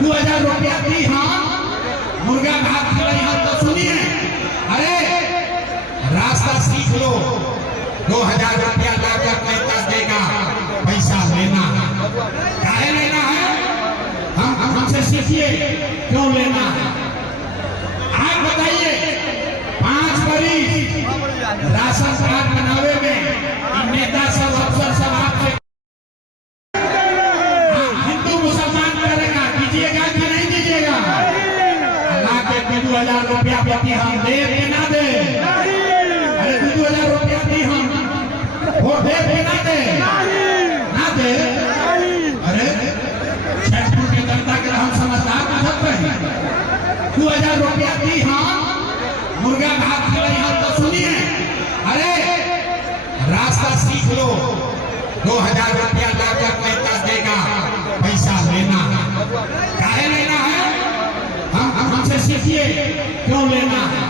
2000 रुपया दी हाँ मुर्गा भात खिलाई हम तो सुनिए। अरे रास्ता सीख लो। 2000 रुपया लाकर पैसा देगा, पैसा लेना काहे लेना है? हमसे सीखिए क्यों लेना है। आप बताइए 5 बरिस राशन कार्ड बनावे में नेता सब अफसर सब आपसे हिंदू मुसलमान करेगा, दीजिएगा कि नहीं दीजिएगा? अल्लाह के 2000 रुपया प्रति हम दे के ना दे? अरे 2000 रुपया दी हम वोट दे के ना दे? ना दे? अरे छठपुर के जनता के हम समझदार बुझत रहे। 2000 रुपया दी हाँ मुर्गा भात खिलाई हम तो सुनिए। अरे रास्ता सीख लो। 2000 रुपया लाकर पैसा देगा, पैसा लेना काहे लेना है? हमसे सीखिए क्यों लेना है।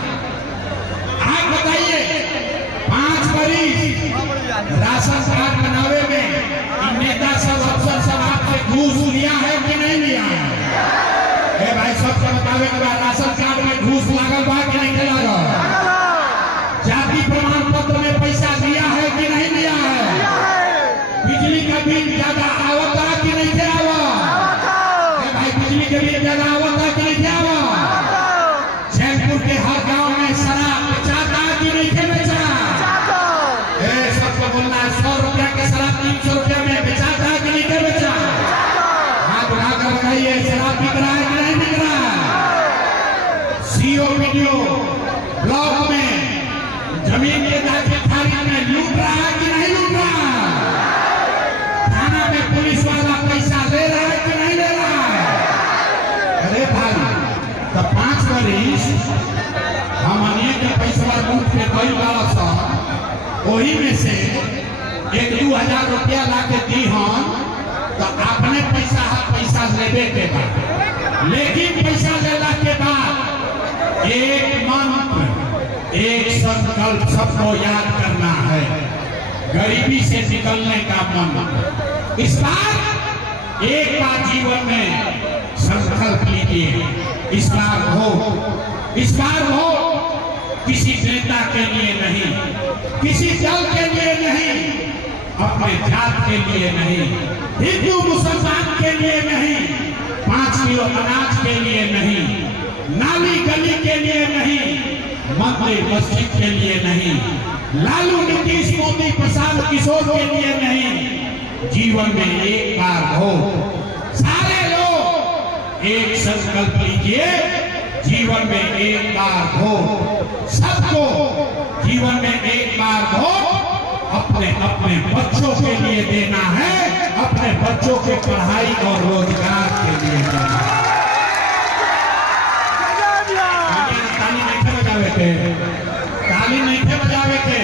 आप बताइए 5 बरिस राशन कार्ड बनावे में नेता सब अफसर सब आपसे घूस लिया है कि नहीं लिया है? भाई सबसे बतावे के बाद राशन कार्ड में घूस लागल बा कि नहीं लागल? जाति प्रमाण पत्र में पैसा दिया है कि नहीं दिया है? बिजली का बिल ज्यादा आवता कि नहीं आवत? भाई बिजली के बिल ज्यादा आवता कि नहीं आवत? जयपुर के हर गांव में शराब बेचाता कि नहीं बेचा? सबको बोलना है 100 रुपया के शराब 300 रुपया में बेचाता कि नहीं बेचा? हाथ उठाकर बताइए शराब बिक रहा है कि नहीं बिक रहा है? सीओ वीडियो ब्लॉक में जमीन के दाखिल थाने में लूट रहा है कि नहीं लूट रहा? थाना में पुलिस वाला पैसा ले रहा है कि नहीं ले रहा है? अरे भाई तो 5 बरिस हम अनेक के पैसा लूट के कई वाला सा वही में से 1-2 हजार रुपया ला के दी हम तो अपने पैसा लेवे के बाद, लेकिन पैसा लेला के बाद एक मंत्र एक संकल्प सबको याद करना है, गरीबी से निकलने का मंत्र। इस बार एक बार जीवन में संकल्प लीजिए। इस बार हो किसी नेता के लिए नहीं, किसी दल के लिए नहीं, अपने जात के लिए नहीं, हिंदू मुसलमान के लिए नहीं, 5 किलो अनाज के लिए नहीं, नाली गली के लिए नहीं, मंदिर मस्जिद के लिए नहीं, लालू नीतीश मोदी प्रसाद किशोर के लिए नहीं। जीवन में एक बार हो, सारे लोग एक संकल्प लीजिए। जीवन में एक बार हो, सबको जीवन में एक बार हो अपने अपने बच्चों के लिए देना है, अपने बच्चों के पढ़ाई और रोजगार के लिए देना है। ताली नहीं थे बजावे थे, ताली नहीं थे बजावे थे।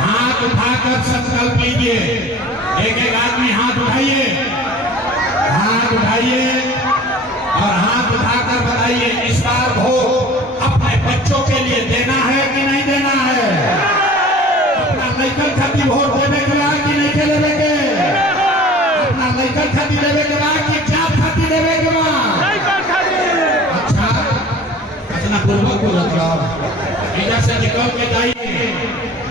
हाथ उठाकर संकल्प लीजिए। एक आदमी हाथ उठाइए, हाथ उठाइए और हाथ उठाकर बताइए इस बार हो अपने बच्चों के लिए देना है कि नहीं देना है? अपना लड़कन खातिर वोट देने के बाद कि नहीं देवे के? अपना लड़कन खातिर देवे के बाद कि जात खातिर देवे के बाद? अच्छा इतना पूर्वक को इधर से निकल के जाइए।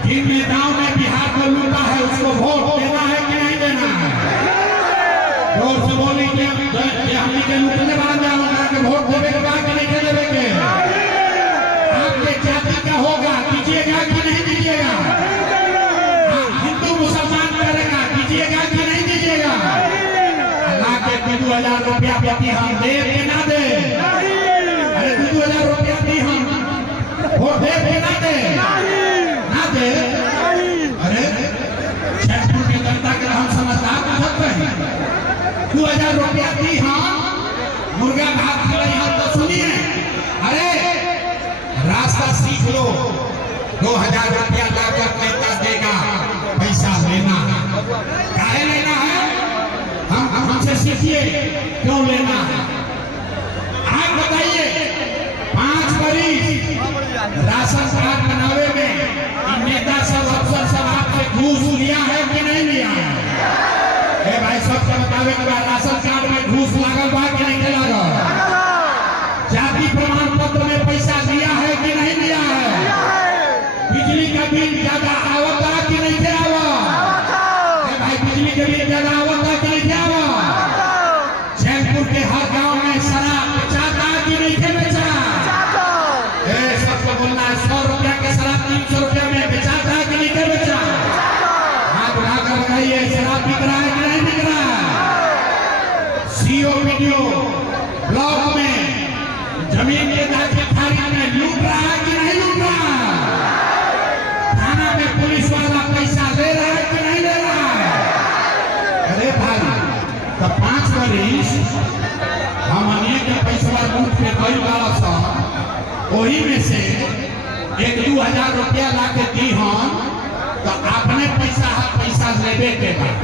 जिन नेताओं ने बिहार को लूटा है उसको वोट देना है कि नहीं देना है? जोर से बोलिए हमने के लूटने वाला जाओगा कि वोट देवे के बाद नहीं देवे के? आपके जाति का होगा, दीजिएगा कि नहीं दीजिएगा? हिंदू मुसलमान करेगा, दीजिएगा कि नहीं दीजिएगा? अल्लाह के 2000 रुपया प्रति हम दे के ना दे? अरे 2000 रुपया दी हम वोट दे के ना दे? ना दे? अरे छठपुर के जनता के हम समझदार बुझत रहे। 2000 रुपया दी हाँ मुर्गा भात खिलाई हम तो सुनिए। अरे रास्ता सीख लो। 2000 रुपया लाकर पैसा देगा, पैसा लेना काहे लेना है? हमसे सीखिए क्यों लेना है। आप बताइए 5 बरिस राशन कार्ड बनावे में नेता सब अफसर सब आपसे घूस लिया है कि नहीं लिया है? भाई सबसे बतावे के बाद राशन कार्ड में घूस लागल बा कि नहीं लागल? जगह आवता कि नहीं जावा? जयपुर के हर गांव में शराब बेचाता कि नहीं के बेचा? सबको बोलना है 100 रुपया के शराब 300 रुपया में बेचाता कि नहीं के बेचा? हाथ उठाकर बताइए, शराब बिक रहा है कि नहीं बिक रहा है? सीओ वीडियो ब्लॉक में जमीन के दाखिल खारिज में लूट रहा है कि नहीं लूट रहा? थाना में पुलिस वाला पैसा ले रहा है कि नहीं ले रहा है? अरे भाई, तो 5 वरिश हमने के पैसा लूट के कई वाला सा वही में से 1-2 हजार रुपया ला के दी हम, तो अपने पैसा लेने के बाद,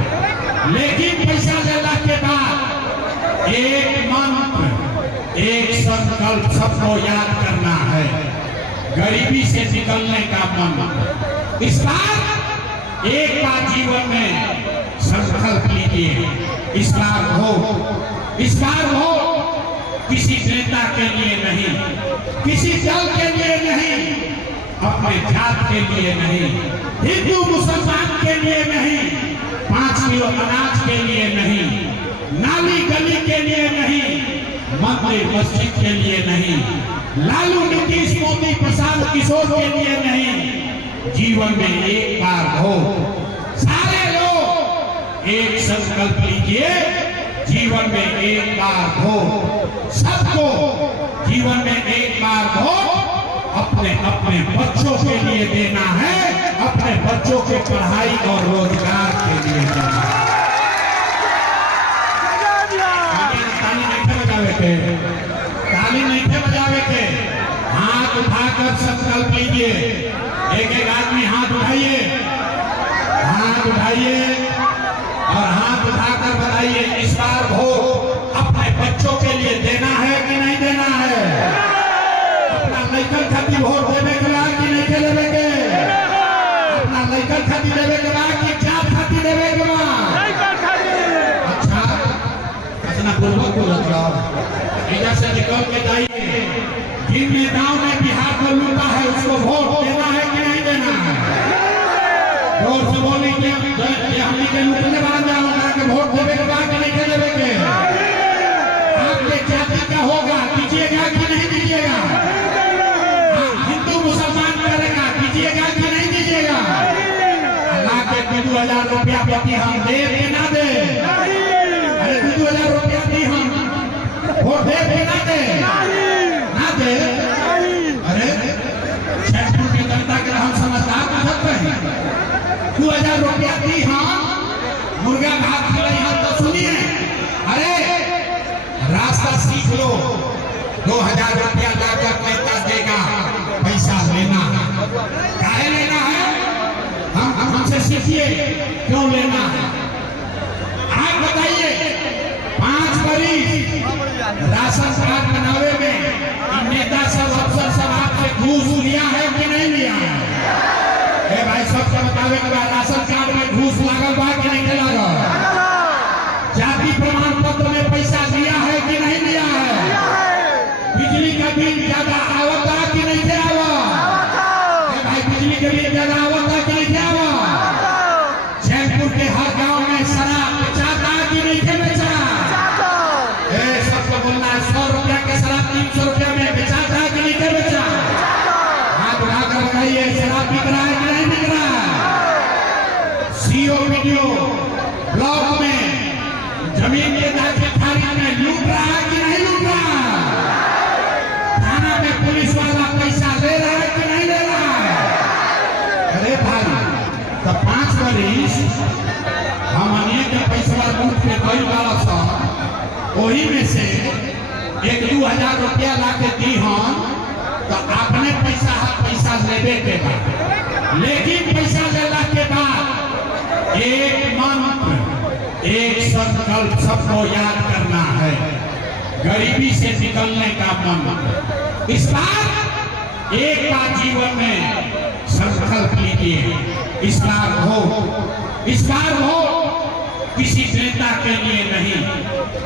लेकिन पैसा लेला के बाद एक मंत्र, एक संकल्प सबको याद करना है, गरीबी से निकलने का मंत्र। इस बार एक बार जीवन में संकल्प लीजिए, इस बार हो किसी नेता के लिए नहीं, किसी दल के लिए नहीं, अपने जात के लिए नहीं, हिंदू मुसलमान के लिए नहीं, 5 किलो अनाज के लिए नहीं, नाली गली के लिए नहीं, मंदिर मस्जिद के लिए नहीं, लालू नीतीश मोदी प्रसाद किशोर के लिए नहीं, जीवन में एक बार हो, सारे लोग एक संकल्प लीजिए, जीवन में एक बार हो, सबको जीवन में एक बार हो, अपने अपने बच्चों के लिए देना है, अपने बच्चों के पढ़ाई और रोजगार के लिए देना है। ताली नहीं थे बजावे के, हाथ उठाकर संकल्प लीजिए, एक आदमी हाथ उठाइए और हाथ उठाकर बताइए, इस बार वोट अपने बच्चों के लिए देना है कि नहीं देना है? अपना लड़कन खातिर वोट देवे के बाद कि नहीं देवे के? अपना लड़कन खातिर देवे के बाद कि जात खातिर देवे के बाद? अच्छा, अपना पूर्वज को रखा इधर से निकल के जाइए, जिन नेताओं ने बिहार को लूटा है उसको वोट देना है कि नहीं देना है? जोर से बोलेंगे, हमने के लूटने वाला के वोट देवे के बाद नहीं देवे के? आपके जाति का होगा, दीजिएगा कि नहीं दीजिएगा? हिंदू मुसलमान करेगा, दीजिएगा कि नहीं दीजिएगा? अल्लाह के 2-2 रुपया प्रति हम दे कि ना दे? अरे 2-2 रुपया दी हम, वोट दे कि ना दे? ना दे? अरे जयपुर की जनता के हम समझदार कर सकते हैं, 2,000 रुपया दी हम, मुर्गा भात खिलाई हम, तो सुनिए, अरे रास्ता सीख लो, 2,000 रुपया लाकर नेता देगा, पैसा लेना है, काहे लेना है? हमसे सीखिए क्यों लेना है। आप बताइए, 5 वरिश राशन कार्ड बनावे में नेता सब अफसर सब आपसे घूस लिया है कि नहीं लिया है? भाई सबसे बतावे के बाद राशन कार्ड में घूस लागल बा कि नहीं लागल? जाति प्रमाण पत्र में पैसा दिया है कि नहीं दिया है? बिजली का बिल ज्यादा आवता कि नहीं आवता? भाई बिजली के बिल ज्यादा आवता कि नहीं आवता? जयपुर के हर गांव में शराब बेचाता कि नहीं के बेचा? सबको बोलना है 100 रुपया के शराब 300 रुपया में बेचाता कि नहीं के बेचा? हाथ उठाकर बताइए, शराब बिक रहा है कि नहीं बिक रहा है? सीओ वीडियो ब्लॉक में जमीन के दाखिल खारिज में लूट रहा है कि नहीं लूट रहा? थाना में पुलिस वाला पैसा ले रहा है कि नहीं ले रहा है? अरे भाई, तो 5 वरिश हमने के पैसा लूट के कई वाला सा वही में से 1-2 हजार रुपया ला के दी हम, तो अपने पैसा लेने के बाद, लेकिन पैसा लेला के बाद एक मंत्र, एक संकल्प सबको याद करना है, गरीबी से निकलने का मंत्र। इस बार एक बार जीवन में संकल्प लीजिए, इस बार हो किसी नेता के लिए नहीं,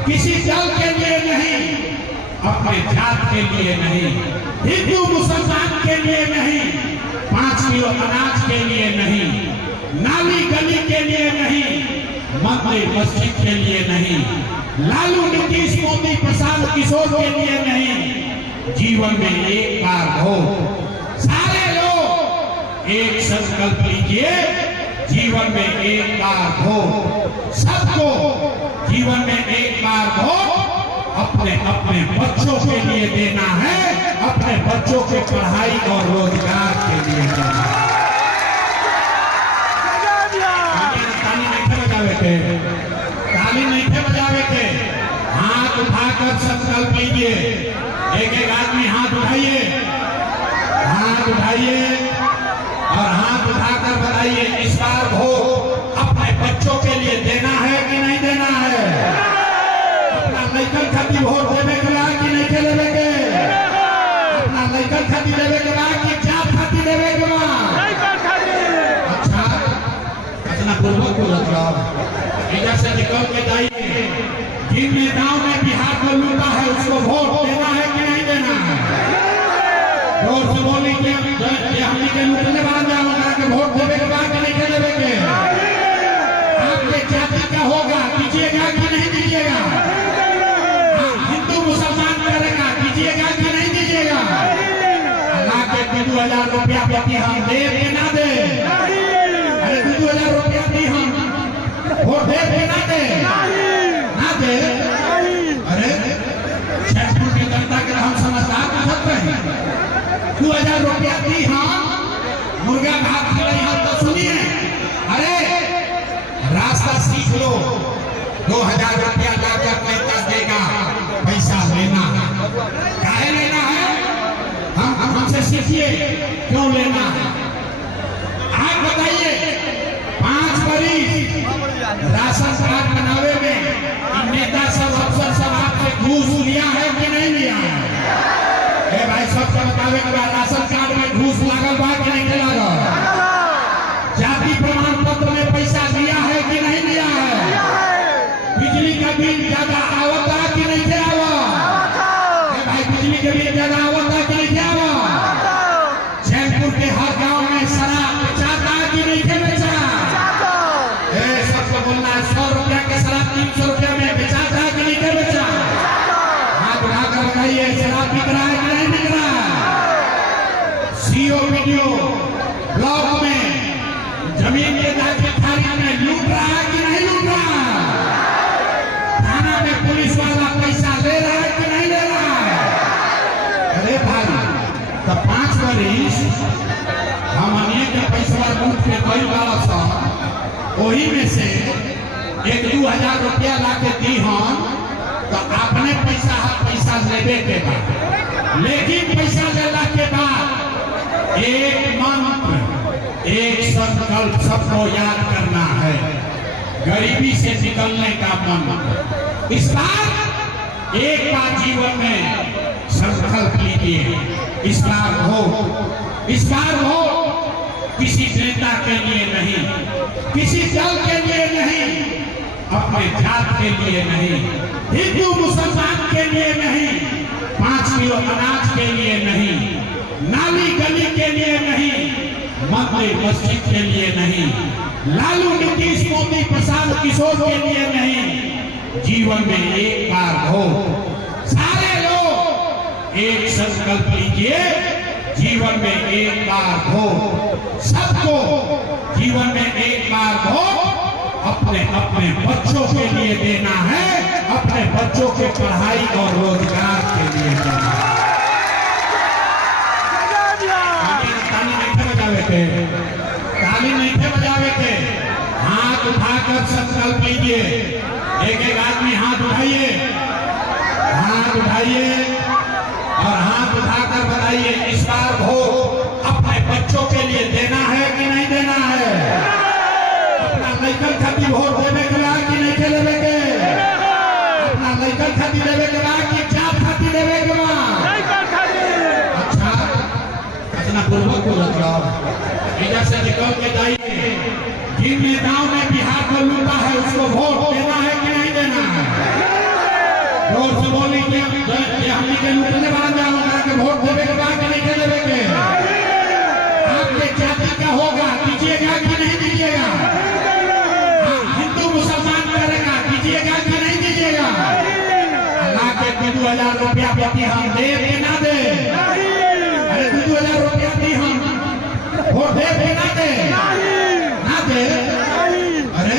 किसी दल के लिए नहीं, अपने जात के लिए नहीं, हिंदू मुसलमान के लिए नहीं, 5 किलो अनाज के लिए नहीं, नाली गली के लिए नहीं, मंदिर मस्जिद के लिए नहीं, लालू नीतीश मोदी प्रशांत किशोर के लिए नहीं, जीवन में एक बार वोट। सारे लोग एक संकल्प लीजिए, जीवन में एक बार वोट। सबको जीवन में एक बार वोट अपने अपने बच्चों के लिए देना है, अपने बच्चों के पढ़ाई और रोजगार के लिए देना है। ताली नहीं थे बजावे थे, हाथ उठाकर संकल्प लीजिए। एक एक आदमी हाथ उठाइए, हाथ उठाइए और हाथ उठाकर बताइए, इस बार वोट अपने बच्चों के लिए देना है कि नहीं देना है? अपना लड़कन खातिर वोट देवे के बाद कि नहीं देवे के? अपना लड़कन खातिर देवे के बाद कि जात खातिर देवे के बाद? अच्छा, अपना पूर्वक को रखा इधर से निकल के जाइए। जिन नेताओं ने बिहार को लूटा है उसको वोट देना है कि नहीं देना है? जोर से बोली कि हमने के लूटने वाले होगा कि वोट देवे के बाद नहीं देवे के? आपके जाति का होगा, दीजिएगा कि नहीं दीजिएगा? हिंदू मुसलमान करेगा, दीजिएगा कि नहीं दीजिएगा? अल्लाह के 2,000 रुपया प्रति हम दे कि ना दे? अरे 2,000 रुपया दी हम वोट दे ना दे? ना दे? अरे छठपुर की जनता के हम समझदार बुझते हैं। 2,000 रुपया दी हम मुर्गा भात खिलाई हम तो सुनिए। अरे रास्ता सीख लो, 2,000 रुपया लाकर पैसा देगा, पैसा लेना है। काहे लेना है? हमसे सीखिए क्यों लेना है। आप बताइए, 5 बरिस राशन कार्ड बनावे में नेता सब अफसर सब आपसे घूस लिया है कि नहीं लिया है? भाई सबको बतावे के बाद राशन कार्ड में घूस लागल बा कि नहीं लागल? जाति प्रमाण पत्र में पैसा दिया है कि नहीं लिया है? बिजली का बिल ज्यादा आवता कि नहीं आवता? भाई बिजली के बिल ज्यादा आवता कि नहीं आवता? जयपुर के हर गांव में शराब बेचाता कि नहीं बेचा? सबको बोलना है, 100 रुपया के शराब 300 रुपया में बेचाता कि नहीं बेचा? हाथ उठाकर बताइए, शराब बिक रहा है कि नहीं बिक रहा है? सीओ वीडियो ब्लॉक में जमीन के जाके थाने में लूट रहा है कि नहीं लूट रहा? थाना में पुलिस वाला पैसा ले रहा है कि नहीं ले रहा है? अरे भाई, तो 5 बरिस हम अनेक पैसा लूट के कई वाला सब वही में से 1-2,000 रुपया ला के दी हम, तो अपने पैसा लेवे के बाद, लेकिन पैसा लेला के बाद एक मंत्र, एक संकल्प सबको याद करना है, गरीबी से निकलने का मंत्र। इस बार एक बार जीवन में संकल्प लीजिए, इस बार हो किसी नेता के लिए नहीं, किसी दल के लिए नहीं, अपने जात के लिए नहीं, हिंदू मुसलमान के लिए नहीं, 5 किलो अनाज के लिए नहीं, नाली गली के लिए नहीं, मंदिर मस्जिद के लिए नहीं, लालू नीतीश मोदी प्रशांत किशोर के लिए नहीं, जीवन में एक बार वोट। सारे लोग एक संकल्प लीजिए, जीवन में एक बार वोट। सबको जीवन में एक बार वोट अपने अपने बच्चों के लिए देना है, अपने बच्चों के पढ़ाई और रोजगार के लिए देना है। ताली नहीं थे बजावे थे, हाथ उठाकर संकल्प लीजिए। एक एक आदमी हाथ उठाइए, हाथ उठाइए और हाथ उठाकर बताइए, इस बार वोट अपने बच्चों के लिए देना है कि नहीं देना है? अपना लड़कन खातिर वोट देवे के बाद कि नहीं देवे के? अपना लड़कन खातिर देवे के बाद कि जात खातिर देवे के बाद? अच्छा, अपना पूर्वक को रखा इधर से निकल के जाइए। जिन नेताओं ने बिहार को लूटा है उसको वोट देना है कि नहीं देना है? जोर से बोली कि हमने के लूटने वाले होगा कि वोट देवे के बाद नहीं देवे के? आपके जाति का होगा, दीजिएगा कि नहीं दीजिएगा? हिंदू मुसलमान 2,000 रुपया प्रति हम दे के ना दे? अरे 2,000 रुपया दी हम वोट दे के ना दे? ना दे? अरे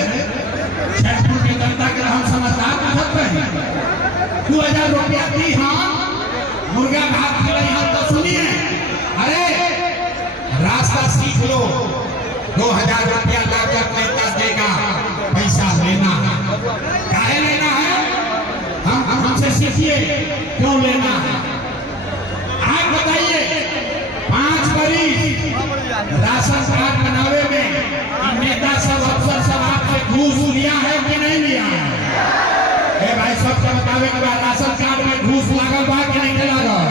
छठपुर की जनता के हम समझदार बुझत रहे। 2,000 रुपया दी हम मुर्गा भात खिलाई हम तो सुनिए। अरे रास्ता सीख लो। 2,000 रुपया लाकर नेता देगा, पैसा लेना है। काहे लेना है? हमसे सीखिए क्यों लेना है। आप बताइए 5 बरिस राशन कार्ड बनावे में नेता सब अफसर सब आपसे घूस लिया है कि नहीं लिया है? भाई सबसे बतावे के बाद राशन कार्ड में घूस लागल बा कि नहीं लागल?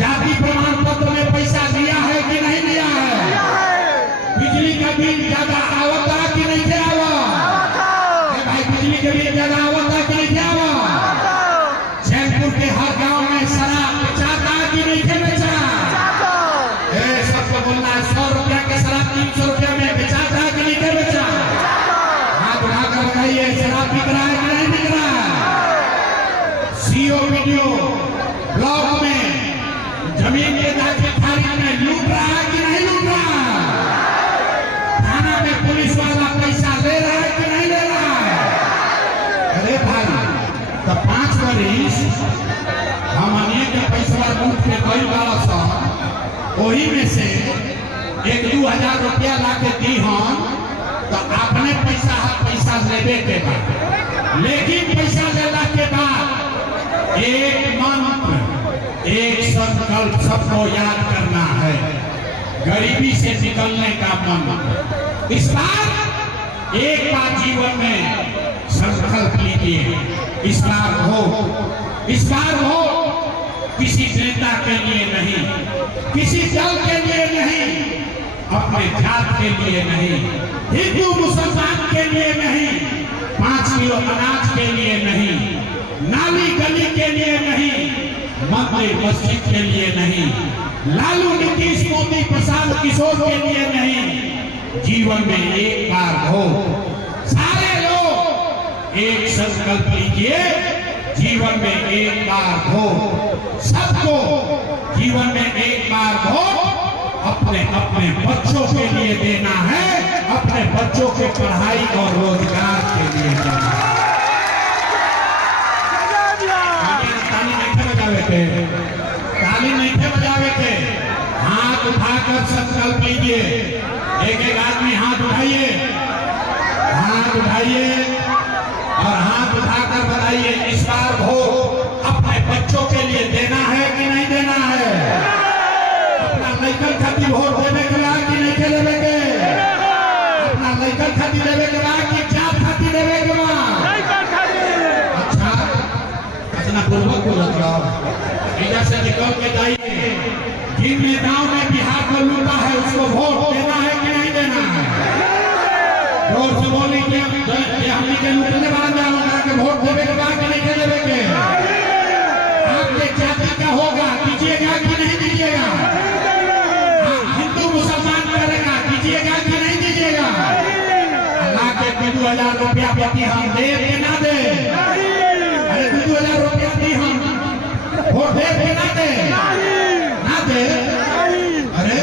जाति प्रमाण पत्र में पैसा दिया है कि नहीं लिया है? बिजली का बिल ज्यादा आवता कि नहीं आवता? भाई बिजली के बिल ज्यादा आवता कि नहीं आवता? जयपुर के हर गांव में शराब बेचाता कि नहीं बेचा? सबको बोलना है 100 रुपया के शराब 300 रुपया में बेचाता कि नहीं बेचा? हाथ उठाकर बताइए शराब बिक रहा है कि नहीं बिक रहा है? सीओ वीडियो ब्लॉक में जमीन के दाखिल खारिज में लूट रहा है कि नहीं लूट रहा? थाना में पुलिस वाला पैसा ले रहा है कि नहीं ले रहा है? अरे भाई तो 5 बरिस हम अनेक के पैसा लूट के कई वाला सब वही में से 1-2 हजार रुपया ला के दी हम तो अपने पैसा लेवे के बाद, लेकिन पैसा लेला के बाद एक मंत्र एक संकल्प सबको याद करना है, गरीबी से निकलने का मंत्र। इस बार एक बार जीवन में संकल्प लीजिए, इस बार हो किसी नेता के लिए नहीं, किसी दल के लिए नहीं, अपने जात के लिए नहीं, हिंदू मुसलमान के लिए नहीं, 5 किलो अनाज के लिए नहीं, नाली गली के लिए नहीं, मंदिर मस्जिद के लिए नहीं, लालू नीतीश मोदी प्रशांत किशोर के लिए नहीं। जीवन में एक बार हो, सारे लोग एक संकल्प लीजिए, जीवन में एक बार हो, सबको जीवन में एक बार हो अपने अपने बच्चों के लिए देना है, अपने बच्चों के पढ़ाई और रोजगार के लिए देना है। ताली नहीं थे बजावे थे, ताली नहीं थे बजावे थे। हाथ उठाकर संकल्प लीजिए, एक आदमी हाथ उठाइए, हाथ उठाइए और हाथ उठाकर बताइए इस बार हो अपने बच्चों के लिए देना है कि नहीं देना है? अपना लड़कन खातिर वोट देने के बाद कि नहीं देवे के? अपना लड़कन खातिर देवे के बाद कि जात खातिर देवे के बाद? अच्छा इतना पूर्वक बोलत रहो, इधर से निकल के जाइए। जिन नेताओं ने बिहार को लूटा है उसको वोट देना है कि नहीं देना है? जोर से बोली कि हमने के लूटने वाला जाओगा कि वोट देवे के बाद कि नहीं देवे के? आपके जाति का होगा, दीजिएगा कि नहीं दीजिएगा? हिंदू मुसलमान करेगा, दीजिएगा कि नहीं दीजिएगा? अल्लाह के 2,000 रुपया प्रति हम दे के ना दे? अरे 2,000 रुपया दी हम वोट दे के ना दे? ना दे? अरे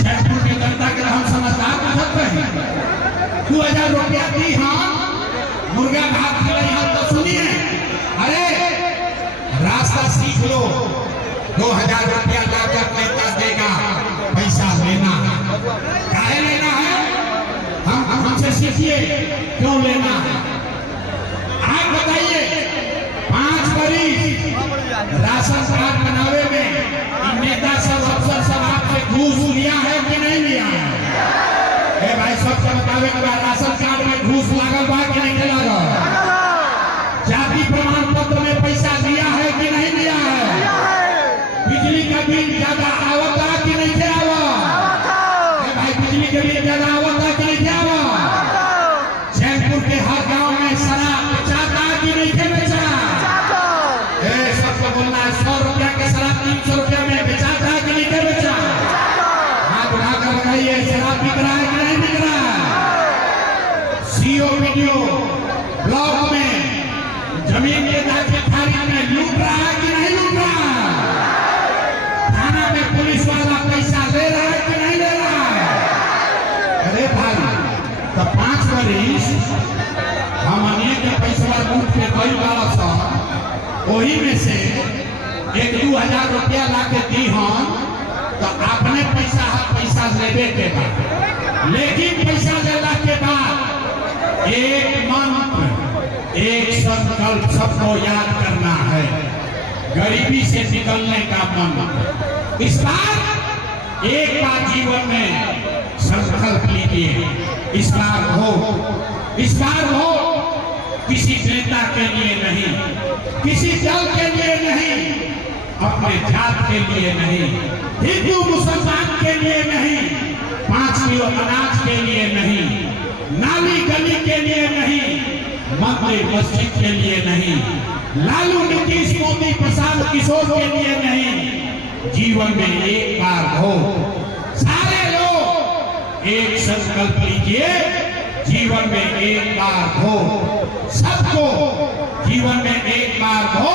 छठपुर की जनता के हम समझदार बुझत रहे। 2,000 रुपया दी हम मुर्गा भात खिलाई हम तो सुनिए। अरे रास्ता सीख लो। 2,000 रुपया लाकर नेता देगा, पैसा लेना है। काहे लेना है? हमसे सीखिए क्यों लेना है। आप बताइए 5 बरिस राशन कार्ड बनावे में नेता सब अफसर सब आपसे घूस लिया है कि नहीं लिया है? भाई सबसे बतावे के बाद राशन कार्ड में घूस लागल बा कि नहीं लागल? जाति प्रमाण पत्र में पैसा दिया है कि नहीं दिया है? बिजली का बिल ज्यादा आवता कि नहीं आवता? भाई बिजली के बिल ज्यादा आवता कि नहीं आवता? जयपुर के हर वही में से 1-2 हजार रुपया ला के दी हम तो अपने पैसा लेवे के बाद, लेकिन पैसा लेला के बाद एक मंत्र, एक संकल्प सबको याद करना है, गरीबी से निकलने का मंत्र। इस बार एक बार जीवन में संकल्प लीजिए, इस बार हो किसी नेता के लिए नहीं, किसी दल के लिए नहीं, अपने जात के लिए नहीं, हिंदू मुसलमान के लिए नहीं, 5 किलो अनाज के लिए नहीं, नाली गली के लिए नहीं, मंदिर मस्जिद के लिए नहीं, लालू नीतीश मोदी प्रसाद किशोर के लिए नहीं। जीवन में एक बार हो, सारे लोग एक संकल्प लीजिए, जीवन में एक बार हो, सबको जीवन में एक बार हो,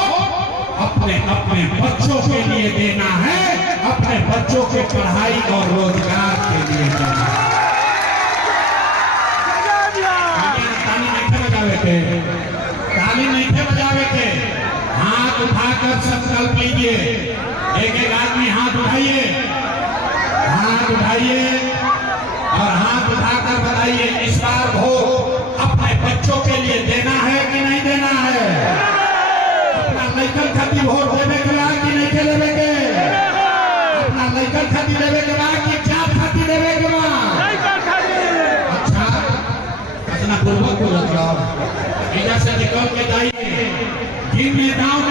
अपने अपने बच्चों के लिए देना है, अपने बच्चों के पढ़ाई और रोजगार के लिए देना है। ताली नहीं थे बजावे थे, हाथ उठाकर संकल्प लीजिए, एक आदमी हाथ उठाइए और हाथ उठाकर बताइए, इस बार हो अपने बच्चों के लिए देना है कि नहीं देना है? अपना लड़कन खातिर वोट देवे के बाद कि नहीं देवे के? अपना लड़कन खातिर देवे के बाद कि जात खातिर देवे के बाद? अच्छा, अपना पूर्वज को रख लो, इधर से निकल के जाइए, जिन नेताओं